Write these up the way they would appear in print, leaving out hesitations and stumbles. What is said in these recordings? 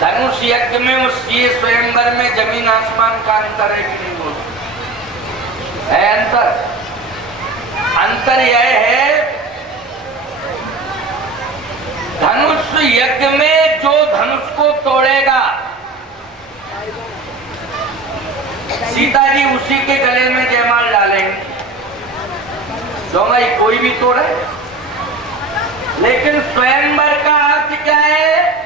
धनुष यज्ञ में उस ये स्वयंवर में जमीन आसमान का अंतर है कि नहीं? बोलो, है अंतर? अंतर यह है, धनुष यज्ञ में जो धनुष को तोड़ेगा सीता जी उसी के गले में जयमाल डालेंगे, जो भाई कोई भी तोड़े। लेकिन स्वयंवर का अर्थ क्या है?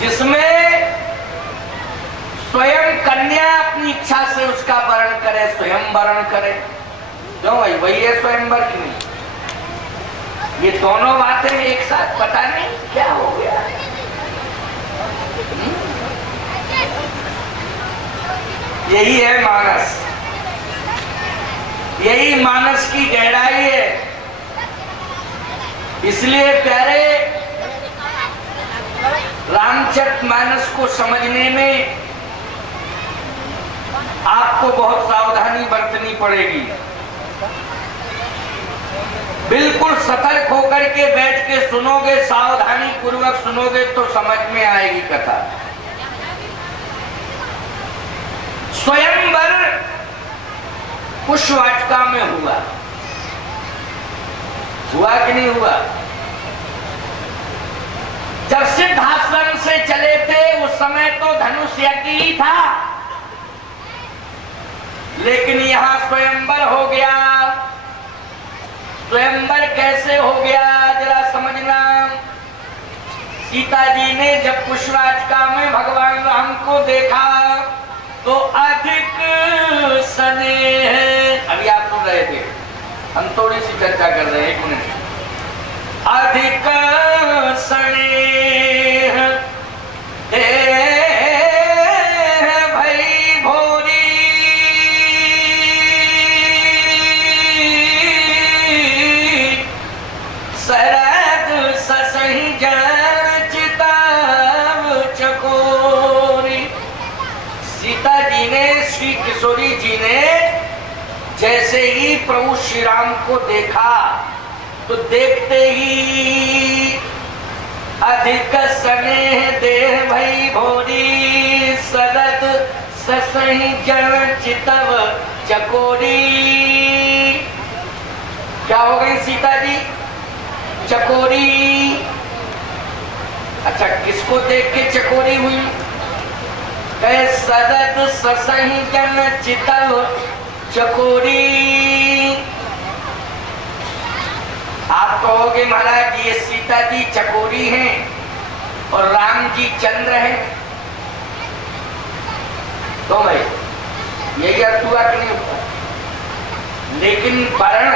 जिसमें स्वयं कन्या अपनी इच्छा से उसका वरण करे, स्वयं वरण करे, क्यों भाई? वही है स्वयंवर की नहीं? ये दोनों बातें एक साथ पता नहीं क्या हो गया। यही है मानस, यही मानस की गहराई है। इसलिए प्यारे, रामचरितमानस को समझने में आपको बहुत सावधानी बरतनी पड़ेगी। बिल्कुल सतर्क होकर के बैठ के सुनोगे, सावधानी पूर्वक सुनोगे तो समझ में आएगी कथा। स्वयंवर पुष्पवाटिका में हुआ कि नहीं हुआ? जब सिद्धाश्रम से चले थे उस समय तो धनुष यज्ञ ही था, लेकिन यहां स्वयंवर हो गया। स्वयंवर कैसे हो गया जरा समझना। सीता जी ने जब पुष्पवाटिका में भगवान राम को देखा तो अधिक स्नेह, अभी आप सुन रहे थे, हम थोड़ी सी चर्चा कर रहे हैं, एक मिनट। अधिक स्नेह भई भोरी, शरद ससहि जन चिताव चकोरी। सीता जी ने, श्री किशोरी जी ने जैसे ही प्रभु श्री राम को देखा तो देखते ही अधिक स्नेह देह भई भोरी, शरद ससहि जन चितव चकोरी। क्या हो गई सीता जी? चकोरी। अच्छा, किसको देख के चकोरी हुई? शरद ससहि जन चितव चकोरी। आप कहोगे महाराज ये सीता जी चकोरी हैं और राम जी चंद्र हैं, तो भाई यही अर्थ हुआ कि नहीं हुआ? लेकिन वर्ण,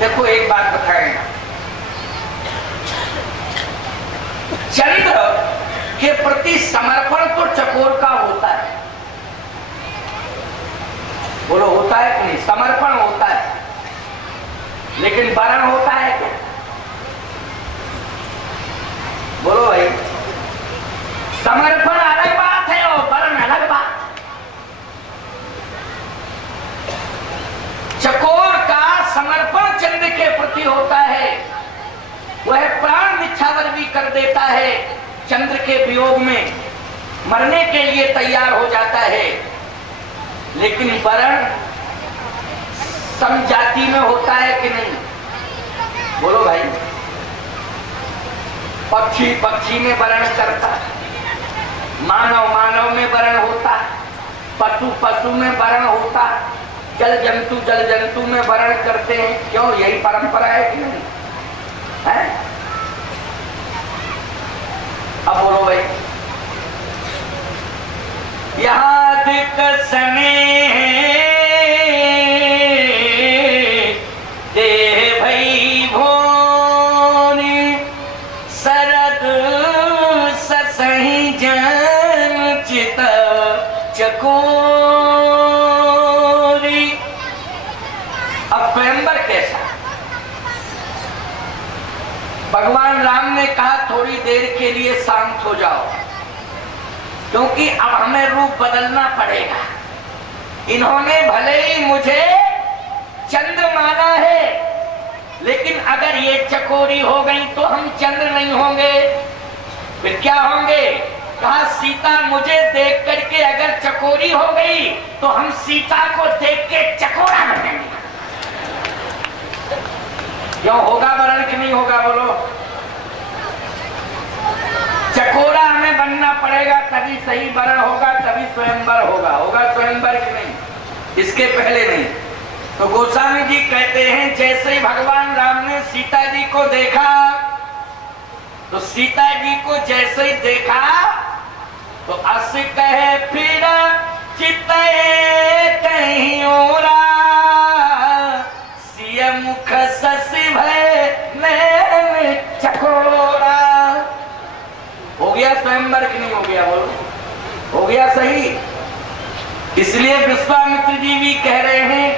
देखो एक बात बताएं, चंद्र के प्रति समर्पण तो चकोर का होता है। बोलो, होता है कि नहीं? समर्पण होता है, लेकिन वरण होता है क्या? बोलो भाई, समर्पण अलग बात है और वरण अलग बात। चकोर का समर्पण चंद्र के प्रति होता है, वह प्राण निछावर भी कर देता है, चंद्र के वियोग में मरने के लिए तैयार हो जाता है। लेकिन वरण समजाति में होता है कि नहीं? बोलो भाई, पक्षी पक्षी में वरण करता, मानव मानव में वरण होता, पशु पशु में वरण होता, जल जंतु में वरण करते हैं। क्यों? यही परंपरा है कि नहीं है? अब बोलो भाई, यहाँ अधिक स्नेह देह भई भोरी, शरद ससहि जन चितव चकोरी। अब स्वयंवर कैसा? भगवान राम ने कहा थोड़ी देर के लिए शांत हो जाओ, क्योंकि अब हमें रूप बदलना पड़ेगा। इन्होंने भले ही मुझे चंद्र माना है, लेकिन अगर ये चकोरी हो गई तो हम चंद्र नहीं होंगे, फिर क्या होंगे? कहा सीता मुझे देख करके अगर चकोरी हो गई तो हम सीता को देख के चकोरा बनेंगे। क्यों होगा वरण कि नहीं होगा बोलो? चकोरा हमें बनना पड़ेगा तभी सही वरण होगा, तभी स्वयंवर होगा। होगा स्वयंवर कि नहीं? इसके पहले नहीं। तो गोस्वामी जी कहते हैं जैसे ही भगवान राम ने सीता जी को देखा, तो सीता जी को जैसे ही देखा तो अस कहे फिर चित्त कहीं ओरा, सिय मुख ससी भय नैन चकोरा। हो गया स्वयंवर कि नहीं हो गया बोलो? हो गया सही। इसलिए विश्वामित्र जी भी कह रहे हैं,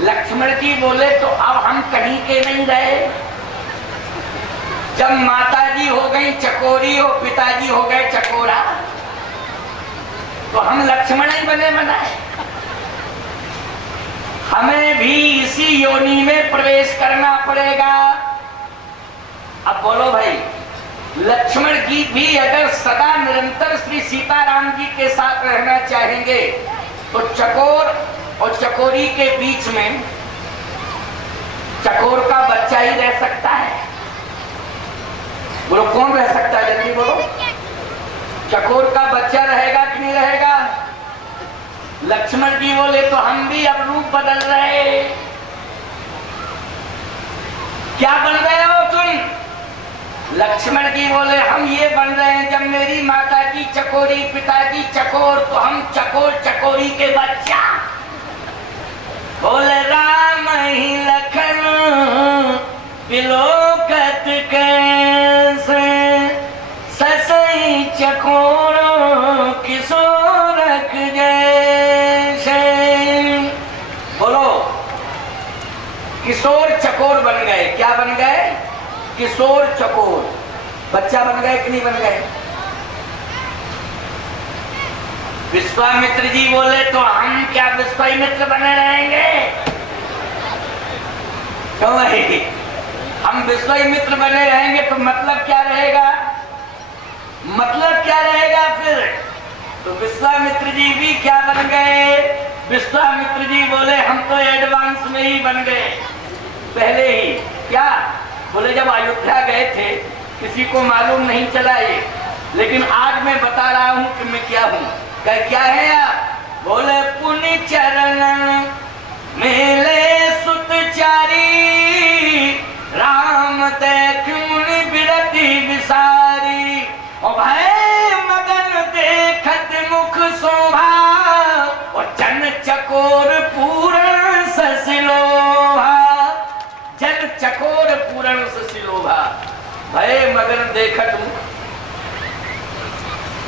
लक्ष्मण जी बोले तो अब हम कहीं के नहीं रहे। जब माता जी हो गई चकोरी और पिताजी हो गए चकोरा, तो हम लक्ष्मण ही बने बनाए। हमें भी इसी योनि में प्रवेश करना पड़ेगा। अब बोलो भाई, लक्ष्मण जी भी अगर सदा निरंतर श्री सीताराम जी के साथ रहना चाहेंगे तो चकोर और चकोरी के बीच में चकोर का बच्चा ही रह सकता है। बोलो कौन रह सकता है? जल्दी बोलो। चकोर का बच्चा रहेगा कि नहीं रहेगा? लक्ष्मण जी बोले तो हम भी अब रूप बदल रहे। क्या बन रहे हो तुम? लक्ष्मण जी बोले हम ये बन रहे हैं, जब मेरी माता जी चकोरी पिताजी चकोर तो हम चकोर चकोरी के बच्चा। बोले राम ही लखन बिलोकत कैसे, ससई चकोर किशोरक जैसे। बोलो किशोर चकोर बन गए। क्या बन गए? किशोर चकोर बच्चा बन गए कि नहीं बन गए? विश्वामित्र जी बोले तो हम क्या विश्वामित्र बने रहेंगे? क्यों भाई? हम विश्वामित्र बने रहेंगे तो मतलब क्या रहेगा? मतलब क्या रहेगा फिर? तो विश्वामित्र जी भी क्या बन गए? विश्वामित्र जी बोले हम तो एडवांस में ही बन गए पहले ही। क्या बोले? जब अयोध्या गए थे किसी को मालूम नहीं चला ये, लेकिन आज मैं बता रहा हूं कि मैं क्या हूं। क्या है आप? बोले पुण्य चरण मेले सुतचारी, राम देख मुनि बिरति विसारी। ओ भाई मगन देखत मुख शोभा, और जन चकोर पूर्ण ससिलोभा। जन चकोर पूर्ण ससिलोभा, भय मगन देखत मुख।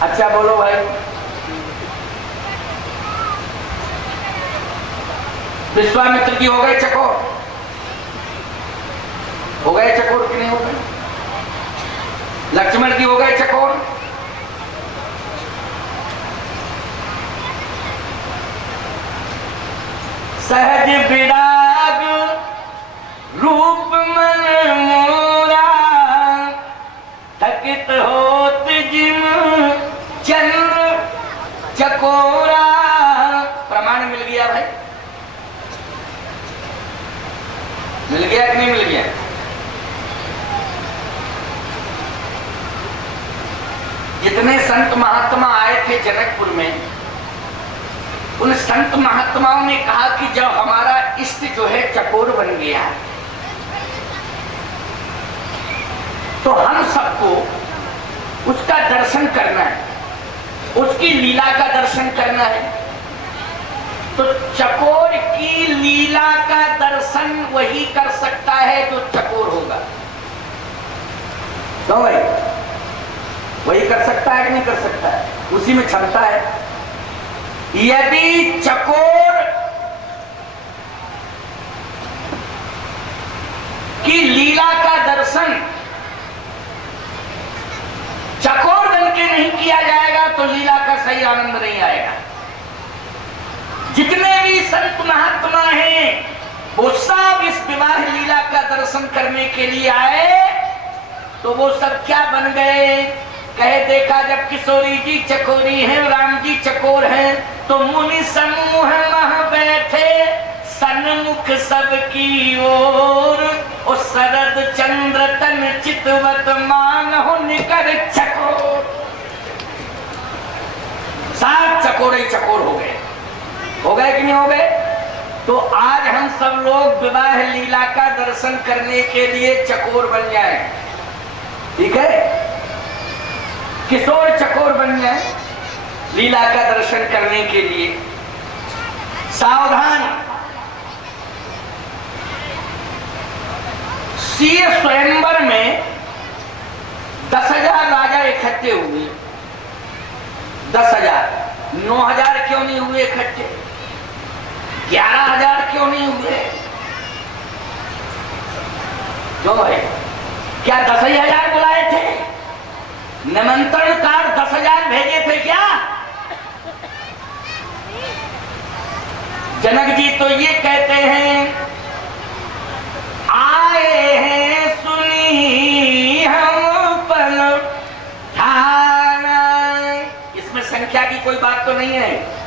अच्छा बोलो भाई, विश्वामित्र जी हो गए चकोर? हो गए चकोर कि नहीं हो गए? लक्ष्मण जी हो गए चकोर? सहज विराग रूप मन मोरा, थकित होत जिम चंद्र चकोरा। प्रमाण मिल गया भाई? मिल गया कि नहीं मिल गया? जितने संत महात्मा आए थे जनकपुर में, उन संत महात्माओं ने कहा कि जब हमारा इष्ट जो है चकोर बन गया तो हम सबको उसका दर्शन करना है, उसकी लीला का दर्शन करना है। तो चकोर की लीला का दर्शन वही कर सकता है जो चकोर होगा। तो वही कर सकता है कि नहीं कर सकता है? उसी में क्षमता है। यदि चकोर की लीला का दर्शन चकोर बनके नहीं किया जाएगा तो लीला का सही आनंद नहीं आएगा। जितने भी संत महात्मा हैं वो सब इस विवाह लीला का दर्शन करने के लिए आए, तो वो सब क्या बन गए? कहे देखा जब किशोरी जी चकोरी हैं, राम जी चकोर हैं, तो मुनि समूह मह बैठे सन्मुख सबकी ओर, और शरद चंद्र तन चितवत मानहु निकर चकोर। सात चकोर ही चकोर हो गए कि नहीं हो गए? तो आज हम सब लोग विवाह लीला का दर्शन करने के लिए चकोर बन जाए, ठीक है? किशोर चकोर बन जाए लीला का दर्शन करने के लिए। सावधान, सीए स्वयंवर में 10,000 राजा इकट्ठे हुए। 10,000, 9,000 क्यों नहीं हुए इकट्ठे? 11,000 क्यों नहीं हुए? क्यों भाई? क्या 10,000 बुलाए थे? निमंत्रण कार्ड 10,000 भेजे थे क्या? जनक जी तो ये कहते हैं, आए हैं सुनी हम पन ठाना। इसमें संख्या की कोई बात तो नहीं है।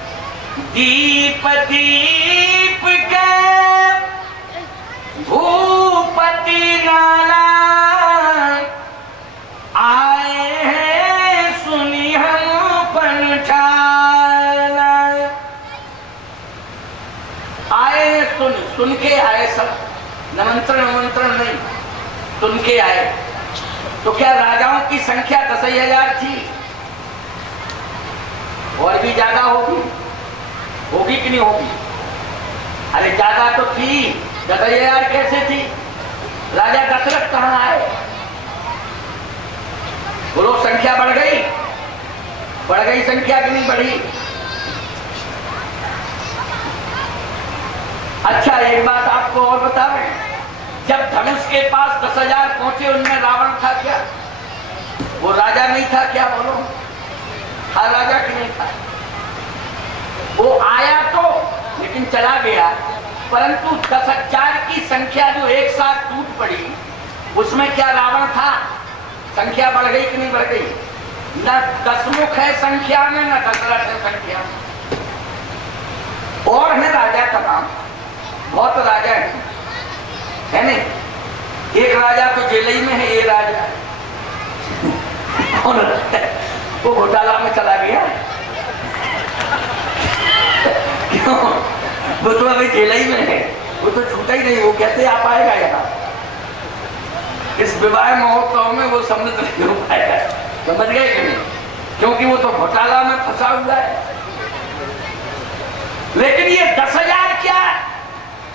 दीप दीप के भूपति नाना, आए हैं सुनी हम पन ठाना। आए सुन के आए सब, निमंत्रण नहीं, सुन के आए। तो क्या राजाओं की संख्या 10,000 थी? और भी ज्यादा होगी कि नहीं होगी? अरे ज्यादा तो थी। 10,000 कैसे थी? राजा दशरथ कहाँ आए? बोलो, संख्या बढ़ गई संख्या कि नहीं बढ़ी? अच्छा, एक बात आपको और बता रहे हैं, जब धनुष के पास 10,000 पहुंचे, उनमें रावण था क्या? वो राजा नहीं था क्या? बोलो, था राजा कि नहीं था? वो आया तो, लेकिन चला गया, परंतु 10,000 की संख्या जो एक साथ टूट पड़ी, उसमें क्या रावण था? संख्या बढ़ गई कि नहीं बढ़ गई? न दशमुख है संख्या में, न दशरथ है संख्या में। और है राजा का नाम, बहुत राजा है नहीं? एक राजा तो जेल में है, ये राजा और वो घोटाला में चला गया। क्यों? वो तो अभी जेल में है, वो तो छूटा ही नहीं। वो कैसे आ पाएगा यहाँ? इस विवाह महोत्सव में वो सम्मिलित नहीं हो पाएगा। समझ गए कि नहीं? क्योंकि वो तो घोटाला में फंसा हुआ है। लेकिन ये 10,000 क्या,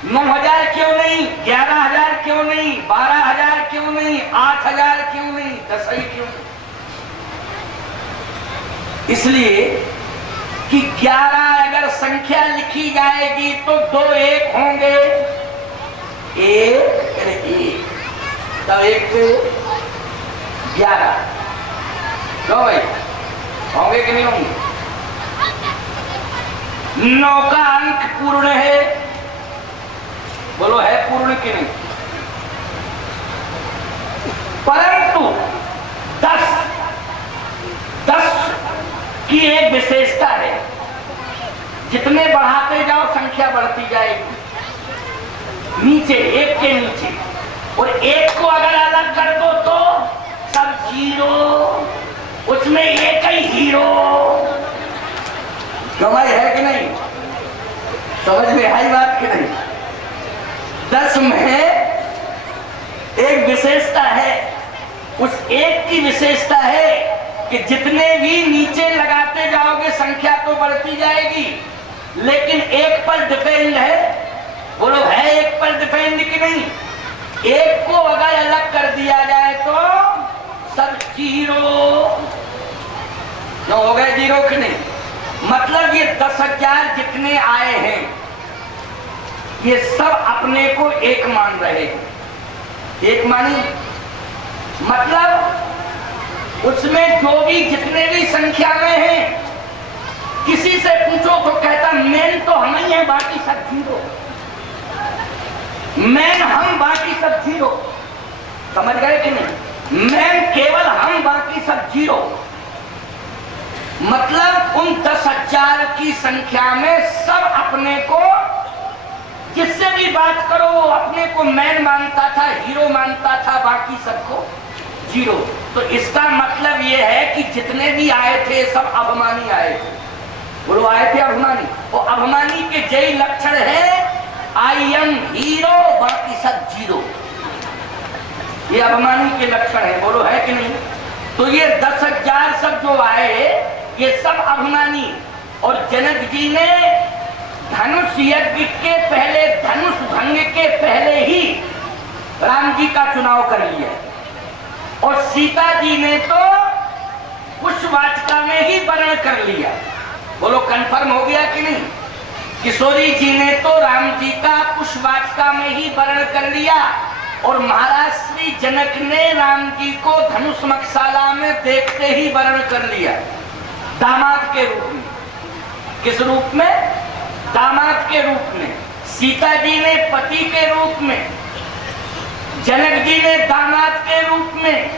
9,000 क्यों नहीं, 11,000 क्यों नहीं, 12,000 क्यों नहीं, 8,000 क्यों नहीं, 10 ही क्यों? इसलिए कि 11 अगर संख्या लिखी जाएगी तो 2 1 होंगे, एक तब 1 से 11। क्यों भाई? होंगे कि नहीं होंगे? 9 का अंक पूर्ण है, बोलो है पूर्ण कि नहीं? परंतु 10 की एक विशेषता है, जितने बढ़ाते जाओ संख्या बढ़ती जाएगी नीचे, 1 के नीचे। और 1 को अगर अलग कर दो तो सब 0, उसमें 1 ही हीरो। गवाही है कि नहीं? समझ में आई बात कि नहीं? 10 में एक विशेषता है, उस 1 की विशेषता है कि जितने भी नीचे लगाते जाओगे संख्या तो बढ़ती जाएगी, लेकिन 1 पर डिपेंड है। बोलो, है 1 पर डिपेंड कि नहीं? 1 को अगर अलग कर दिया जाए तो सब 0। क्यों हो गए 0 कि नहीं? मतलब ये 10,000 जितने आए हैं, ये सब अपने को 1 मान रहे हैं। 1 मानी मतलब उसमें जो भी जितने भी संख्या में हैं, किसी से पूछो तो कहता मेन तो हम ही है, बाकी सब 0। मैन हम बाकी सब जीरो। समझ गए कि नहीं? मैन केवल हम बाकी सब जीरो। मतलब उन 10,000 की संख्या में सब अपने को, जिससे भी बात करो वो अपने को मैन मानता था, हीरो मानता था, बाकी सबको जीरो। तो इसका मतलब ये है कि जितने भी आए थे सब अभिमानी आए थे। बोलो आए थे अभिमानी। और अभिमानी के जय लक्षण है आई एम हीरो बाकी सब जीरो। ये अभिमानी के लक्षण है। बोलो है कि नहीं? तो ये 10,000 सब जो आए ये सब अभिमानी। और जनक जी ने धनुष यज्ञ के पहले, धनुष भंग के पहले ही राम जी का चुनाव कर लिया। और सीता जी ने तो पुष्पवाटिका में ही वर्ण कर लिया। बोलो कंफर्म हो गया कि नहीं? किशोरी जी ने तो राम जी का पुष्पवाटिका में ही वर्ण कर लिया। और महाराज श्री जनक ने राम जी को धनुष मकशाला में देखते ही वर्ण कर लिया, दामाद के रूप में। किस रूप में? दामाद के रूप में। सीता जी ने पति के रूप में, जनक जी ने दामाद के रूप में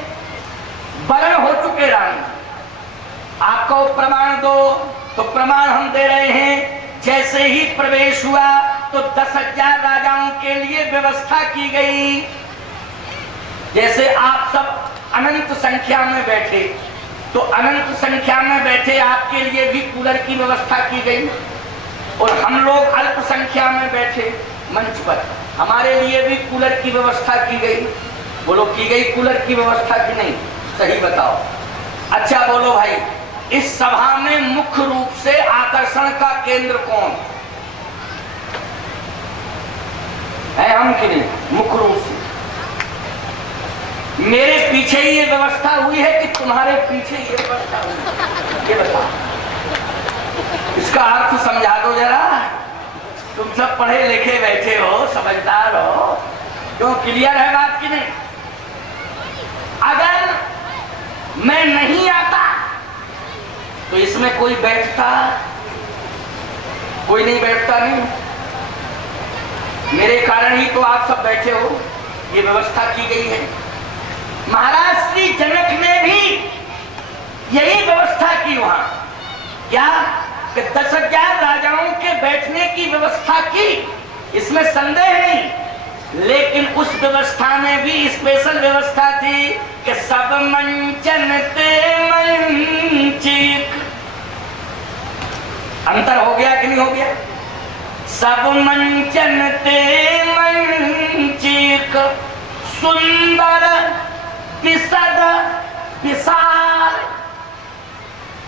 वर्ण हो चुके राम। आपको प्रमाण दो, तो प्रमाण हम दे रहे हैं। जैसे ही प्रवेश हुआ तो 10,000 राजाओं के लिए व्यवस्था की गई। जैसे आप सब अनंत संख्या में बैठे, तो अनंत संख्या में बैठे आपके लिए भी कूलर की व्यवस्था की गई। और हम लोग अल्प संख्या में बैठे मंच पर, हमारे लिए भी कूलर की व्यवस्था की गई। बोलो की गई कूलर की व्यवस्था की नहीं? सही बताओ। अच्छा बोलो भाई, इस सभा में मुख्य रूप से आकर्षण का केंद्र कौन है? हम कि नहीं? मुख्य रूप से मेरे पीछे ही ये व्यवस्था हुई है कि तुम्हारे पीछे ये व्यवस्था हुई है? ये बताओ, इसका अर्थ समझा दो जरा। तुम सब पढ़े लिखे बैठे हो, समझदार हो, क्यों? क्लियर है बात कि नहीं? अगर मैं नहीं आता तो इसमें कोई बैठता? कोई नहीं बैठता। नहीं, मेरे कारण ही तो आप सब बैठे हो। ये व्यवस्था की गई है। महाराज श्री जनक ने भी यही व्यवस्था की वहां। क्या? कि 10,000 राजाओं के बैठने की व्यवस्था की, इसमें संदेह नहीं। लेकिन उस व्यवस्था में भी स्पेशल व्यवस्था थी कि सब मंचन ते मंचिक। अंतर हो गया कि नहीं हो गया? सब मंचन ते मंचिक, सुंदर विशद विशाल।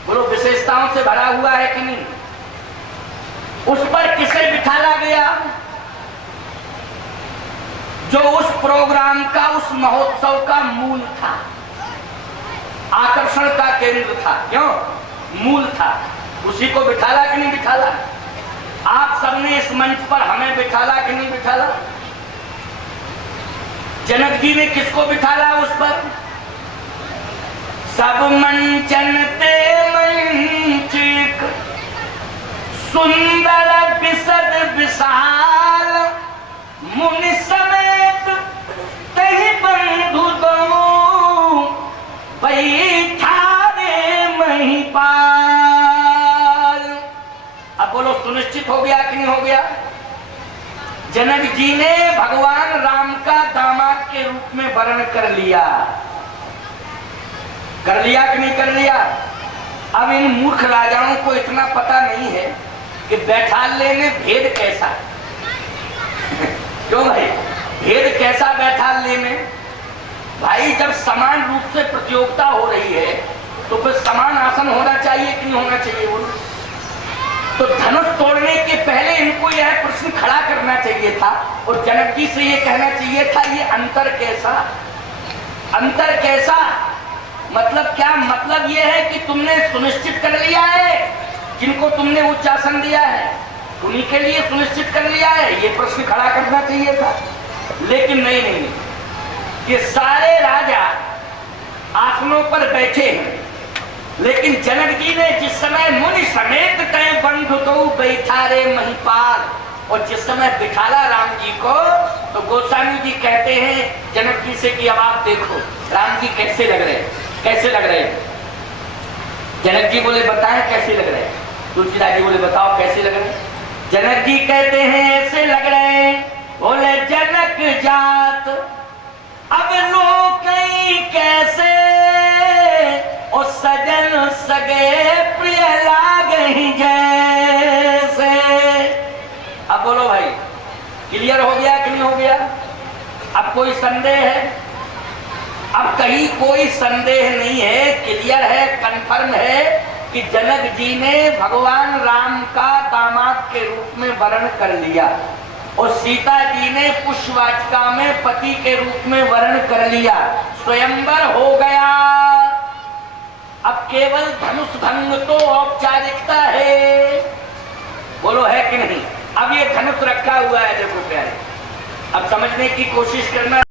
बोलो विशेषताओं से भरा हुआ है कि नहीं? उस पर किसे बिठाला गया? जो उस प्रोग्राम का, उस महोत्सव का मूल था, आकर्षण का केंद्र था। क्यों? मूल था। उसी को बिठाला कि नहीं बिठाला? आप सबने इस मंच पर हमें बिठाला कि नहीं बिठाला? जनक जी ने किसको बिठाला उस पर? सब मंचन ते मंचिक, सुंदर विशद विशाल, मुनि समेत कहीं बंधु दो बैठारे महिपाल। अब बोलो सुनिश्चित हो गया कि नहीं हो गया? जनक जी ने भगवान राम का दामाद के रूप में वर्ण कर लिया। कर लिया कि नहीं कर लिया? अब इन मूर्ख राजाओं को इतना पता नहीं है कि बैठाले में भेद कैसा। क्यों भाई? भेद कैसा बैठाले में? भाई जब समान रूप से प्रतियोगिता हो रही है तो फिर समान आसन होना चाहिए कि नहीं होना चाहिए? बोलो। तो धनुष तोड़ने के पहले इनको यह प्रश्न खड़ा करना चाहिए था और जनक जी से यह कहना चाहिए था, ये अंतर कैसा? अंतर कैसा मतलब क्या? मतलब यह है कि तुमने सुनिश्चित कर लिया है, जिनको तुमने उच्चासन दिया है उन्हीं के लिए सुनिश्चित कर लिया है, ये प्रश्न खड़ा करना चाहिए था। लेकिन नहीं, ये सारे राजा आसनों पर बैठे हैं, लेकिन जनक जी ने जिस समय मुनि समेत कई बंधु तो बैठा रे महिपाल, और जिस समय बिठाला राम जी को तो गोस्वामी जी कहते हैं जनक जी से कि अब आप देखो राम जी कैसे लग रहे हैं, कैसे लग रहे हैं। जनक जी बोले बताएं कैसे लग रहे हैं। तुलसीदास जी बोले बताओ कैसे लग रहे हैं। जनक जी कहते हैं ऐसे लग रहे हैं, बोले जनक जात अब लो कई कैसे, ओ सजन सगे प्रिय लागहि जैसे। अब बोलो भाई क्लियर हो गया कि नहीं हो गया? अब कोई संदेह है? अब कहीं कोई संदेह नहीं है, क्लियर है, कंफर्म है कि जनक जी ने भगवान राम का दामाद के रूप में वर्ण कर लिया और सीता जी ने पुष्पवाटिका में पति के रूप में वर्ण कर लिया, स्वयंवर हो गया। अब केवल धनुष भंग तो औपचारिकता है, बोलो है कि नहीं? अब ये धनुष रखा हुआ है देखो प्यारे, अब समझने की कोशिश करना।